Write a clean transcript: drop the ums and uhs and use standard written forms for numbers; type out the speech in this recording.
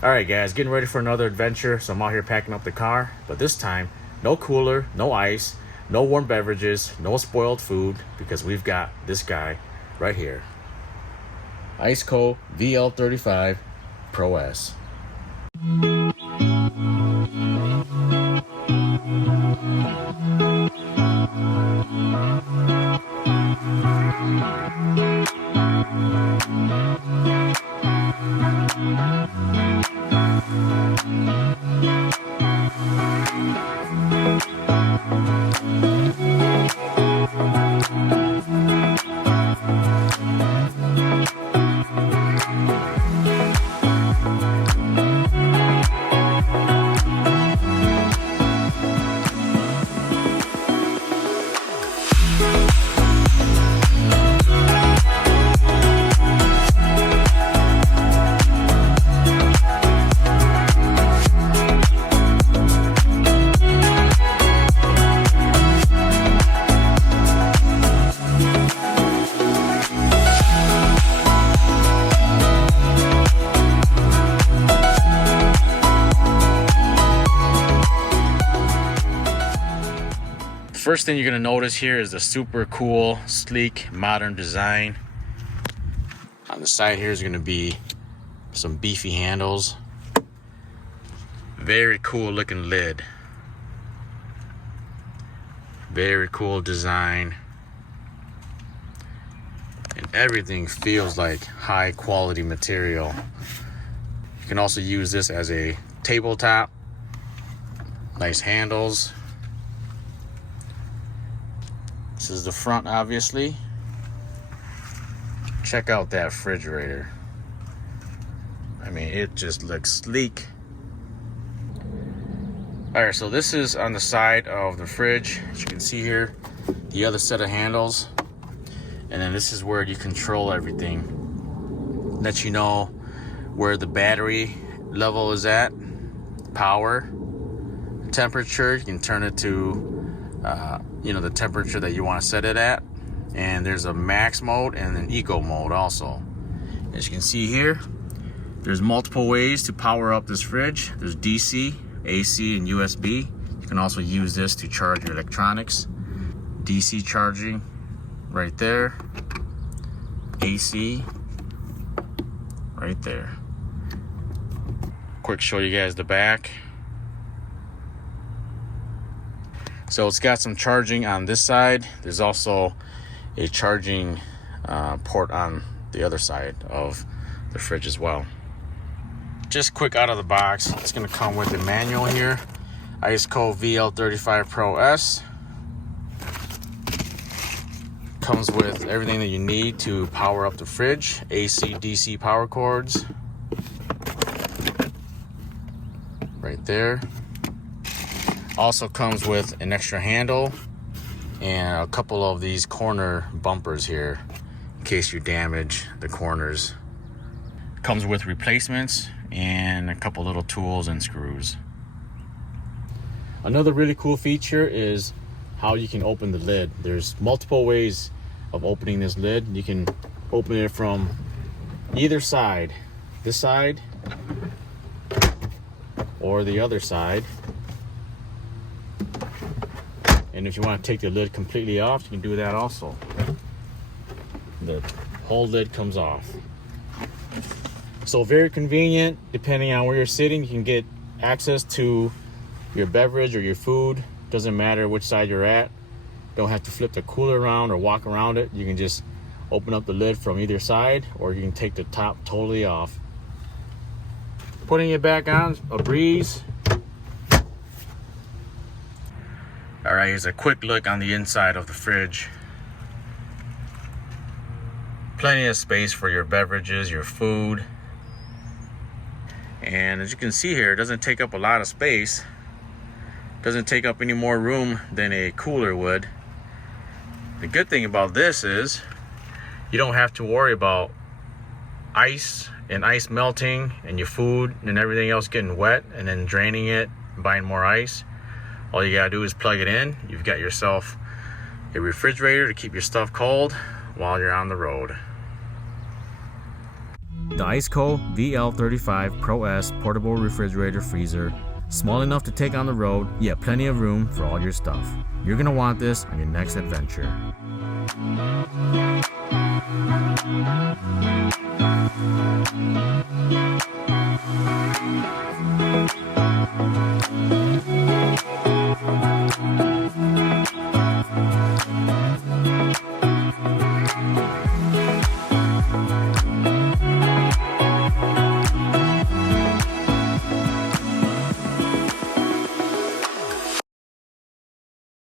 Alright guys, getting ready for another adventure. So I'm out here packing up the car, but this time no cooler, no ice, no warm beverages, no spoiled food, because we've got this guy right here. IceCo VL35 ProS. First thing you're going to notice here is the super cool, sleek, modern design. On the side here is going to be some beefy handles. Very cool looking lid. Very cool design. And everything feels like high quality material. You can also use this as a tabletop. Nice handles. This is the front, obviously. Check out that refrigerator. I mean, it just looks sleek. Alright, so this is on the side of the fridge. As you can see here, the other set of handles. And then this is where you control everything. Let you know where the battery level is at, power, temperature. You can turn it to the temperature that you want to set it at, and there's a max mode and an eco mode also. As you can see here, there's multiple ways to power up this fridge. There's DC, AC, and USB. You can also use this to charge your electronics. DC charging right there, AC right there. Quick show you guys the back. So it's got some charging on this side. There's also a charging port on the other side of the fridge as well. Just quick out of the box, it's going to come with a manual here. IceCo VL35 ProS. Comes with everything that you need to power up the fridge. AC, DC power cords. Right there. Also comes with an extra handle and a couple of these corner bumpers here in case you damage the corners. Comes with replacements and a couple little tools and screws. Another really cool feature is how you can open the lid. There's multiple ways of opening this lid. You can open it from either side, this side or the other side. And if you want to take the lid completely off, you can do that also. The whole lid comes off. So very convenient. Depending on where you're sitting, you can get access to your beverage or your food. Doesn't matter which side you're at. Don't have to flip the cooler around or walk around it. You can just open up the lid from either side, or you can take the top totally off. Putting it back on, a breeze. All right, here's a quick look on the inside of the fridge. Plenty of space for your beverages, your food. And as you can see here, it doesn't take up a lot of space. Doesn't take up any more room than a cooler would. The good thing about this is you don't have to worry about ice and ice melting and your food and everything else getting wet and then draining it and buying more ice. All you gotta do is plug it in. You've got yourself a refrigerator to keep your stuff cold while you're on the road. The IceCo VL35 ProS portable refrigerator freezer. Small enough to take on the road, yet plenty of room for all your stuff. You're gonna want this on your next adventure.